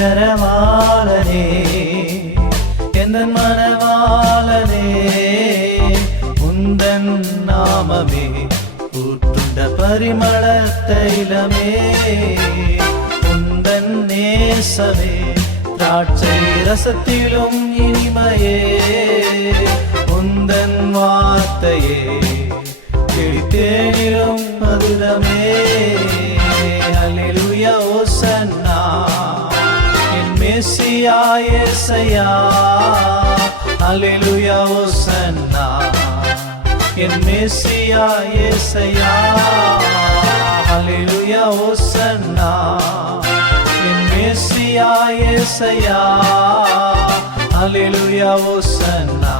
மணவாளனே எந்த மனவாளனே உந்தன் நாமமே கூட்டுண்ட பரிமள தைலமே உந்தன் நேசமே திராட்சை ரசத்திலும் இனிமையே உந்தன் வார்த்தையே கிழித்தேனிலும் மதுரமே. அல்லேலூயா ஓசன்னா என் ஏசையா அலிலுயா ஓசன்னா என் மேசியா ஏசையா அலிலுயா ஓசன்னா என் மேசியா ஏசையா அலிலுயா ஓசன்னா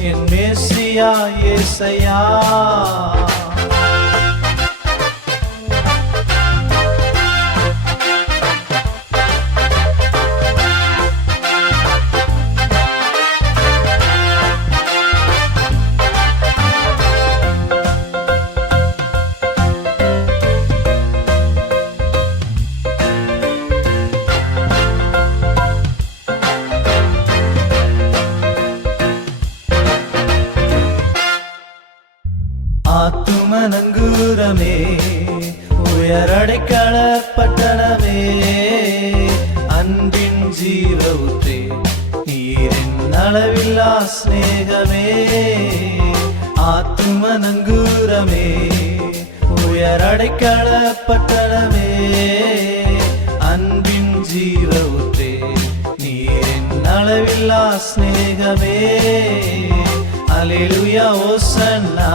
என் மேசியா ஏசையா ஆத்துமனங்கூரமே உயரடைக்கள பட்டணமே அன்பின் ஜீவ ஊற்றே நீரின் அளவில்லா சிநேகமே. ஆத்துமனங்கூரமே உயரடைக்கள பட்டணமே அன்பின் ஜீவ ஊற்றே நீரின் அளவில்லா சிநேகமே. Hallelujah hosanna.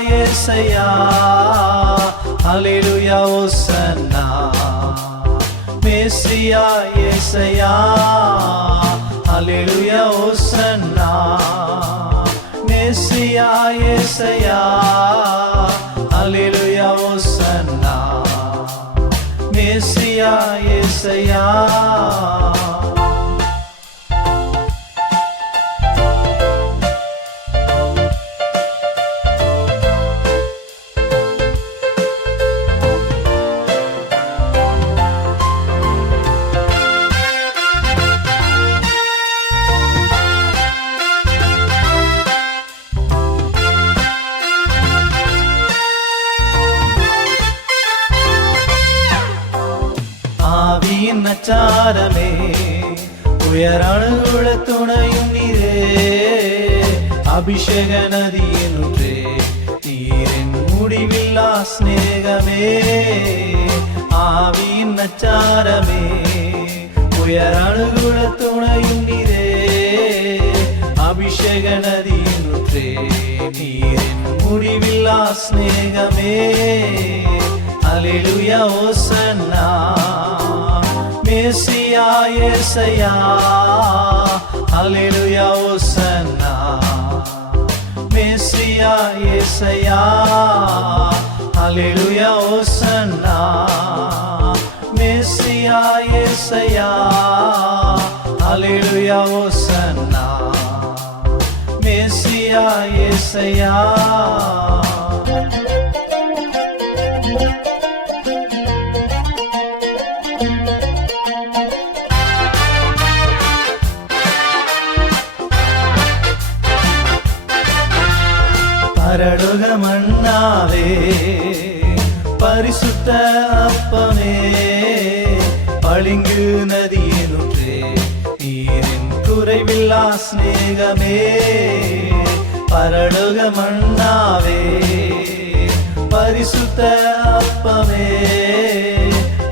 ఏసయ్యా. Hallelujah hosanna. మెస్సియా ఏసయ్యా. Hallelujah hosanna. మెస్సియా ఏసయ్యా. Hallelujah hosanna. మెస్సియా ఏసయ్యా. നിറയുന്ന ചാരമേ. ഉയരണുള്ള തുണയും നീരേ. അഭിഷേക നദിയെന്നുറ്റേ നീരൻ മുടിവില്ല സ്നേഹമേ. ആവിയുന്ന ചാരമേ. ഉയരണുള്ള തുണയും നീരേ. അഭിഷേക നദിയെന്നുറ്റേ നീരൻ മുടിവില്ല സ്നേഹമേ. Hallelujah, Hosanna. ఏసియా ఏసయ్యా హల్లెలూయా హోసన్నా మెస్సియా ఏసయ్యా హల్లెలూయా హోసన్నా మెస్సియా ఏసయ్యా హల్లెలూయా హోసన్నా మెస్సియా ఏసయ్యా ஏசையா பரடுக மண்ணாவே பரிசுத்த அப்பமே பளிங்கு நதியினுற்றே நீரின் குறைவில்லா சிநேகமே. பரடுக மண்ணாவே பரிசுத்த அப்பமே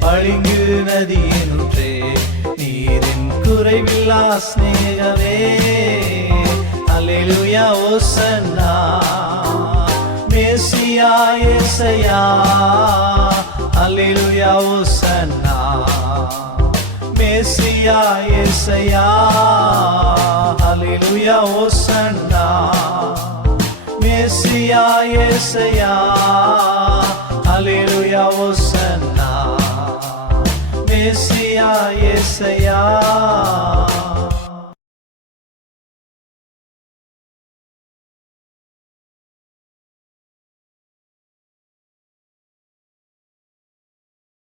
பளிங்கு நதியினுற்றே நீரின் குறைவில்லா சிநேகமே. Hallelujah hosanna. హల్లెలూయా యేసయ్యా హల్లెలూయా హోసన్నా మెస్సియా యేసయ్యా హల్లెలూయా హోసన్నా మెస్సియా యేసయ్యా హల్లెలూయా హోసన్నా మెస్సియా యేసయ్యా